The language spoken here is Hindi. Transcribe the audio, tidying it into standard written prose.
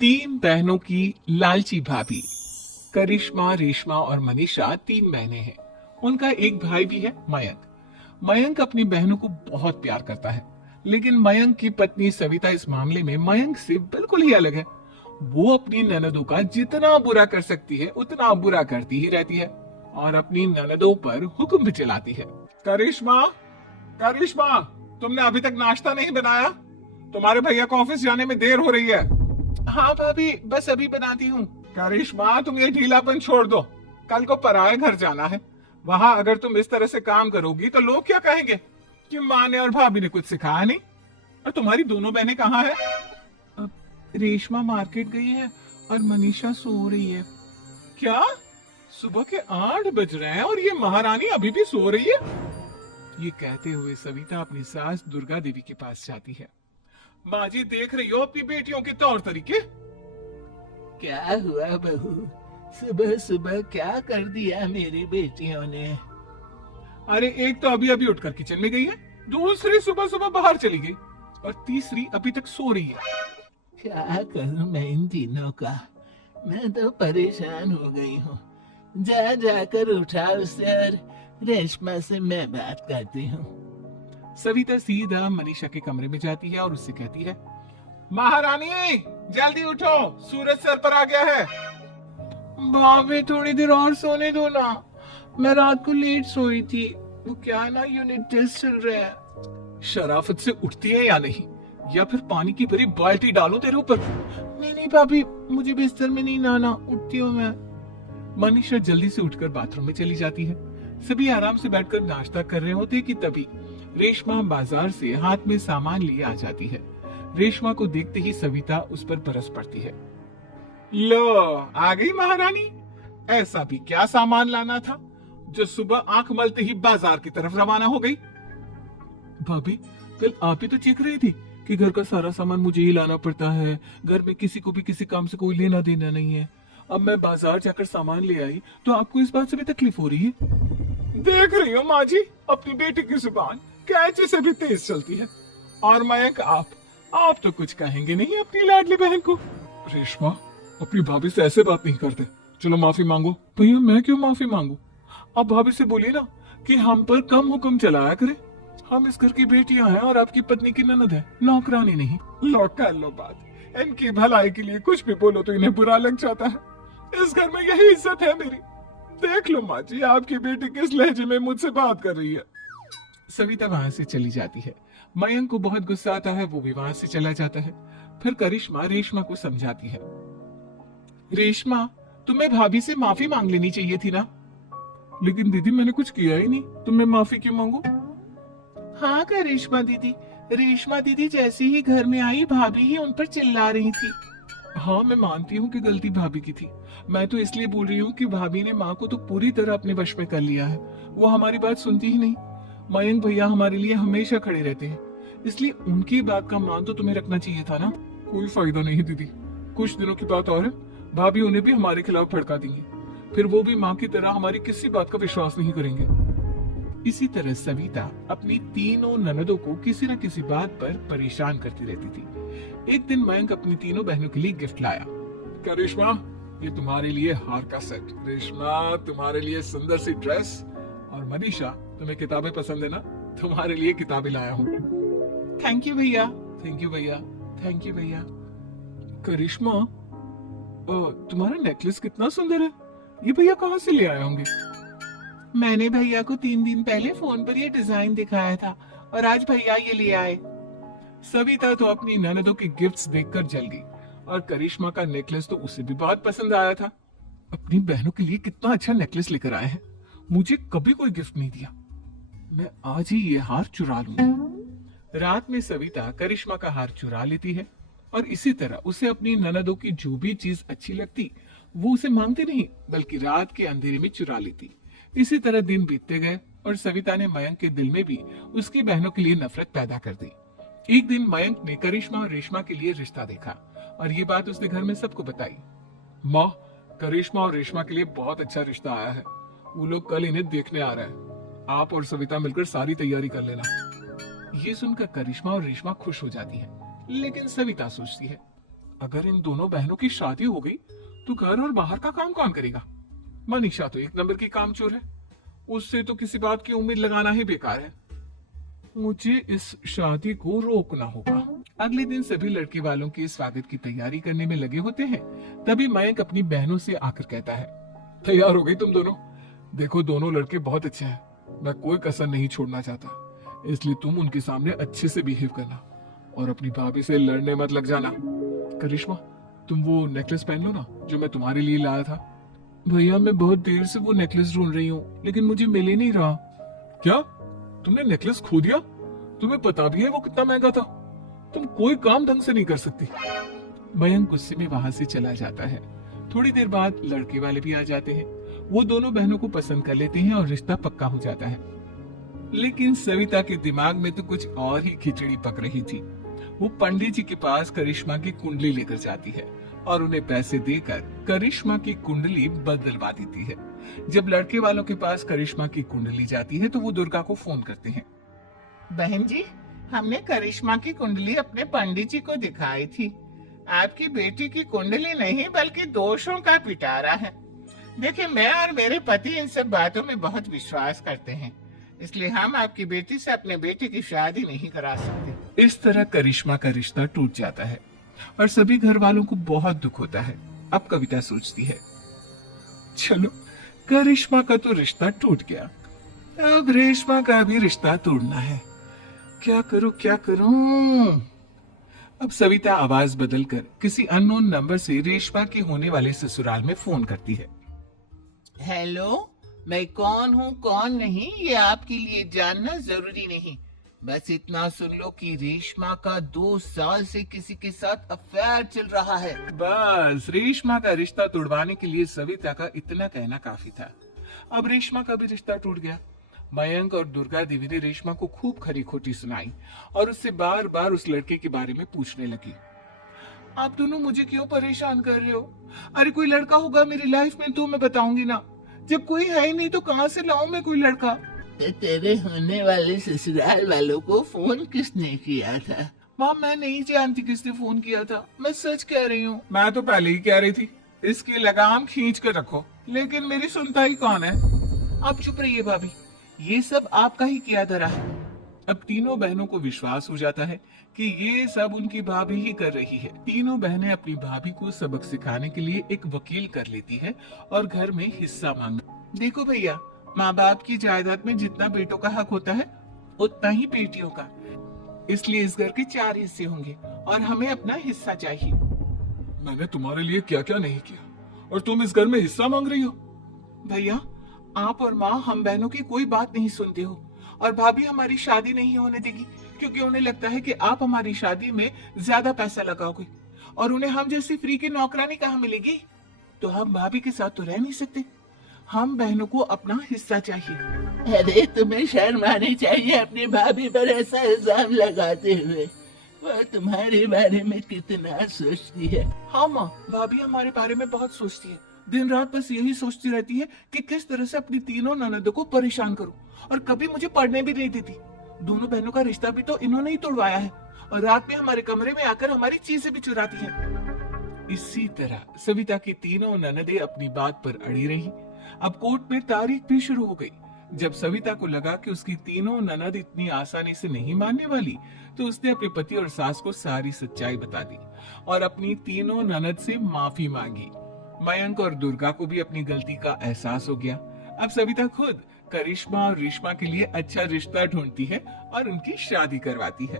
तीन बहनों की लालची भाभी। करिश्मा, रेशमा और मनीषा तीन बहनें हैं। उनका एक भाई भी है, मयंक। मयंक अपनी बहनों को बहुत प्यार करता है, लेकिन मयंक की पत्नी सविता इस मामले में मयंक से बिल्कुल ही अलग है। वो अपनी ननदों का जितना बुरा कर सकती है उतना बुरा करती ही रहती है और अपनी ननदों पर हुक्म भी चलाती है। करिश्मा, करिश्मा, तुमने अभी तक नाश्ता नहीं बनाया? तुम्हारे भैया को ऑफिस जाने में देर हो रही है। हाँ भाभी, बस अभी बनाती हूँ। करिश्मा, तुम ये ढीलापन छोड़ दो। कल को पराये घर जाना है। वहां अगर तुम इस तरह से काम करोगी तो लोग क्या कहेंगे कि माँ ने और भाभी ने कुछ सिखाया नहीं। और तुम्हारी दोनों बहनें कहाँ हैं? अब रेशमा मार्केट गई है और मनीषा सो रही है। क्या? सुबह के 8 बज रहे हैं और ये महारानी अभी भी सो रही है? ये कहते हुए सविता अपनी सास दुर्गा देवी के पास जाती है। माँ जी, देख रही हो अपनी बेटियों के तौर तरीके? क्या हुआ बहू, सुबह सुबह क्या कर दिया मेरी बेटियों ने? अरे, एक तो अभी अभी उठकर किचन में गई है, दूसरी सुबह सुबह बाहर चली गई और तीसरी अभी तक सो रही है। क्या करूं मैं इन तीनों का? मैं तो परेशान हो गई हूँ। जा जाकर उठा उसे और रेशमा से मैं बात करती हूँ। सविता सीधा मनीषा के कमरे में जाती है और उससे कहती है, महारानी जल्दी उठो, सूरज सर पर आ गया है। भाभी, थोड़ी देर और सोने दो ना, मैं रात को लेट सोई थी। वो क्या है ना, यूनिट टेस्ट चल रहे हैं। शराफत से उठती है या नहीं, या फिर पानी की भरी बाल्टी डालूं तेरे ऊपर? नहीं नहीं भाभी, मुझे बिस्तर में नहीं नहाना, उठती हूँ मैं। मनीषा जल्दी से उठकर बाथरूम में चली जाती है। सभी आराम से बैठकर नाश्ता कर रहे होते कि तभी रेशमा बाजार से हाथ में सामान लिए आ जाती है। रेशमा को देखते ही सविता उस पर बरस पड़ती है। लो, आ गई महारानी। ऐसा भी क्या सामान लाना था जो सुबह आंख मलते ही बाजार की तरफ रवाना हो गई? भाभी, कल आप ही तो चीख रही थी कि घर का सारा सामान मुझे ही लाना पड़ता है, घर में किसी को भी किसी काम से कोई लेना देना नहीं है। अब मैं बाजार जाकर सामान ले आई तो आपको इस बात से भी तकलीफ हो रही है? देख रही हो माँ जी, अपनी बेटी की जुबान कैंची से भी तेज चलती है। और मयंक, आप तो कुछ कहेंगे नहीं अपनी लाडली बहन को? रेशमा, अपनी भाभी से ऐसे बात नहीं करते। चलो माफी मांगो। भैया, मैं क्यों माफी मांगू? आप भाभी से बोलिए ना कि हम पर कम हुक्म चलाया करे। हम इस घर की बेटियां हैं और आपकी पत्नी की ननद है, नौकरानी नहीं। लो, कर लो बात। इनकी भलाई के लिए कुछ भी बोलो तो इन्हें बुरा लग जाता है। इस घर में यही इज्जत है मेरी। देख लो माँ जी, आपकी बेटी किस लहजे में मुझसे बात कर रही है। सविता वहां से चली जाती है। मयंक को बहुत गुस्सा आता है, वो भी वहां से चला जाता है। फिर करिश्मा रेशमा को समझाती है, रेशमा, तुम्हें भाभी से माफी मांग लेनी चाहिए थी ना। लेकिन दीदी, मैंने कुछ किया ही नहीं, तो मैं माफी क्यों मांगू? हाँ करिश्मा दीदी, रेशमा दीदी जैसे ही घर में आई भाभी ही उन पर चिल्ला रही थी। हाँ, मैं मानती हूँ कि गलती भाभी की थी। मैं तो इसलिए बोल रही हूँ कि भाभी ने माँ को तो पूरी तरह अपने वश में कर लिया है। वो हमारी बात सुनती ही नहीं। मयंक भैया हमारे लिए हमेशा खड़े रहते हैं, इसलिए उनकी बात का मान तो तुम्हें रखना चाहिए था ना। कोई फायदा नहीं दीदी, कुछ दिनों की बात और है, भाभी उन्हें भी हमारे खिलाफ भड़का देंगे। फिर वो भी माँ की तरह हमारी किसी बात का विश्वास नहीं करेंगे। इसी तरह सविता अपनी तीनों ननदों को किसी न किसी बात पर परेशान करती रहती थी। एक दिन मयंक अपनी तीनों बहनों के लिए गिफ्ट लाया। क्या रेशमा, ये तुम्हारे लिए हार का सेट, रेशमा तुम्हारे लिए सुंदर सी ड्रेस, और मनीषा, तुम्हें किताबें पसंद है ना, तुम्हारे लिए किताबें लाया हूँ। थैंक यू भैया, थैंक यू भैया, थैंक यू भैया। करिश्मा, तुम्हारा नेकलेस कितना सुंदर है, ये भैया कहाँ से ले आए होंगे? मैंने भैया को 3 दिन पहले फोन पर ये डिजाइन दिखाया था और आज भैया ये ले आए। सविता तो अपनी ननदों के गिफ्ट्स देखकर जल गई और करिश्मा का नेकलेस तो उसे भी बहुत पसंद आया था। अपनी बहनों के लिए कितना अच्छा नेकलेस लेकर आए हैं, मुझे कभी कोई गिफ्ट नहीं दिया। मैं आज ही ये हार चुरा लूंगी। रात में सविता करिश्मा का हार चुरा लेती है और इसी तरह उसे अपनी ननदों की जो भी चीज अच्छी लगती वो उसे मांगती नहीं, बल्कि रात के अंधेरे में चुरा लेती। इसी तरह दिन बीतते गए और सविता ने मयंक के दिल में भी उसकी बहनों के लिए नफरत पैदा कर दी। एक दिन मयंक ने करिश्मा और रेशमा के लिए रिश्ता देखा और ये बात उसने घर में सबको बताई। माँ, करिश्मा और रेशमा के लिए बहुत अच्छा रिश्ता आया है, वो लोग कल इन्हें देखने आ रहे हैं। आप और सविता मिलकर सारी तैयारी कर लेना। ये सुनकर करिश्मा और रेशमा खुश हो जाती है, लेकिन सविता सोचती है, अगर इन दोनों बहनों की शादी हो गई तो घर और बाहर का काम कौन करेगा? मनीषा तो एक नंबर की कामचोर है, उससे तो किसी बात की उम्मीद लगाना ही बेकार है। मुझे इस शादी को रोकना होगा। अगले दिन सभी लड़के वालों के स्वागत की तैयारी करने में लगे होते हैं। तभी मयंक अपनी बहनों से आकर कहता है, तैयार हो गई तुम दोनों? देखो दोनों लड़के बहुत अच्छे हैं, मैं कोई कसर नहीं छोड़ना चाहता, इसलिए तुम उनके सामने अच्छे से बिहेव करना और अपनी भाभी से लड़ने मत लग जाना। करिश्मा, तुम वो नेकलेस पहन लो ना जो मैं तुम्हारे लिए लाया था। भैया मैं बहुत देर से वो नेकलेस ढूंढ रही हूँ लेकिन मुझे मिल ही नहीं रहा। क्या तुमने नेकलेस खो दिया? तुम्हें पता भी है वो कितना महंगा था? तुम कोई काम ढंग से नहीं कर सकती। मयंक गुस्से में वहां से चला जाता है। थोड़ी देर बाद लड़के वाले भी आ जाते हैं। वो दोनों बहनों को पसंद कर लेते हैं और रिश्ता पक्का हो जाता है। लेकिन सविता के दिमाग में तो कुछ और ही खिचड़ी पक रही थी। वो पंडित जी के पास करिश्मा की कुंडली लेकर जाती है और उन्हें पैसे देकर करिश्मा की कुंडली बदलवा देती है। जब लड़के वालों के पास करिश्मा की कुंडली जाती है तो वो दुर्गा को फोन करते हैं। बहन जी, हमने करिश्मा की कुंडली अपने पंडित जी को दिखाई थी। आपकी बेटी की कुंडली नहीं बल्कि दोषों का पिटारा है। देखिए, मैं और मेरे पति इन सब बातों में बहुत विश्वास करते हैं, इसलिए हम आपकी बेटी से अपने बेटे की शादी नहीं करा सकते। इस तरह करिश्मा का रिश्ता टूट जाता है और सभी घर वालों को बहुत दुख होता है। अब कविता सोचती है, चलो करिश्मा का तो रिश्ता टूट गया, अब रेशमा का भी रिश्ता तोड़ना है। क्या करूं? अब सविता आवाज बदलकर किसी अननोन नंबर से रेशमा के होने वाले ससुराल में फोन करती है। हेलो, मैं कौन हूँ कौन नहीं ये आपके लिए जानना जरूरी नहीं। बस इतना सुन लो कि रेशमा का 2 साल से किसी के साथ अफेयर चल रहा है। बस रेशमा का रिश्ता तोड़वाने के लिए सविता का इतना कहना काफी था। अब रेशमा का भी रिश्ता टूट गया। मयंक और दुर्गा देवी ने रेशमा को खूब खरी खोटी सुनाई और उससे बार बार उस लड़के के बारे में पूछने लगी। आप दोनों मुझे क्यों परेशान कर रहे हो? अरे कोई लड़का होगा मेरी लाइफ में तो मैं बताऊंगी ना, जब कोई है ही नहीं तो कहाँ से लाऊं मैं कोई लड़का? तो तेरे होने वाले ससुराल वालों को फोन किसने किया था? माँ मैं नहीं जानती किसने फोन किया था, मैं सच कह रही हूँ। मैं तो पहले ही कह रही थी इसकी लगाम खींच कर रखो, लेकिन मेरी सुनता ही कौन है। आप चुप रहिए भाभी, ये सब आपका ही किया धरा है। अब तीनों बहनों को विश्वास हो जाता है कि ये सब उनकी भाभी ही कर रही है। तीनों बहनें अपनी भाभी को सबक सिखाने के लिए एक वकील कर लेती है और घर में हिस्सा मांग। देखो भैया, माँ बाप की जायदाद में जितना बेटों का हक होता है उतना ही बेटियों का, इसलिए इस घर के 4 हिस्से होंगे और हमें अपना हिस्सा चाहिए। मैंने तुम्हारे लिए क्या क्या नहीं किया और तुम इस घर में हिस्सा मांग रही हो? भैया, आप और माँ हम बहनों की कोई बात नहीं सुनते हो और भाभी हमारी शादी नहीं होने देगी क्योंकि उन्हें लगता है कि आप हमारी शादी में ज्यादा पैसा लगाओगे और उन्हें हम जैसी फ्री की नौकरानी कहाँ मिलेगी। तो हम भाभी के साथ तो रह नहीं सकते, हम बहनों को अपना हिस्सा चाहिए। अरे तुम्हें शर्म आनी चाहिए अपनी भाभी पर ऐसा इल्जाम लगाते हुए। वो तुम्हारे बारे में कितना सोचती है। हाँ माँ, भाभी हमारे बारे में बहुत सोचती है। दिन रात बस यही सोचती रहती है कि किस तरह से अपनी तीनों ननदों को परेशान करूं और कभी मुझे पढ़ने भी नहीं देती। दोनों बहनों का रिश्ता भी तो इन्होंने ही तोड़वाया है और रात में हमारे कमरे में आकर हमारी चीजें भी चुराती है। इसी तरह सविता की तीनों ननदें अपनी बात पर अड़ी रही। अब कोर्ट में तारीख भी शुरू हो गई। जब सविता को लगा कि उसकी तीनों ननद इतनी आसानी से नहीं मानने वाली, तो उसने अपने पति और सास को सारी सच्चाई बता दी और अपनी तीनों ननद से माफी मांगी। मयंक और दुर्गा को भी अपनी गलती का एहसास हो गया। अब सविता खुद करिश्मा और रेशमा के लिए अच्छा रिश्ता ढूंढती है और उनकी शादी करवाती है।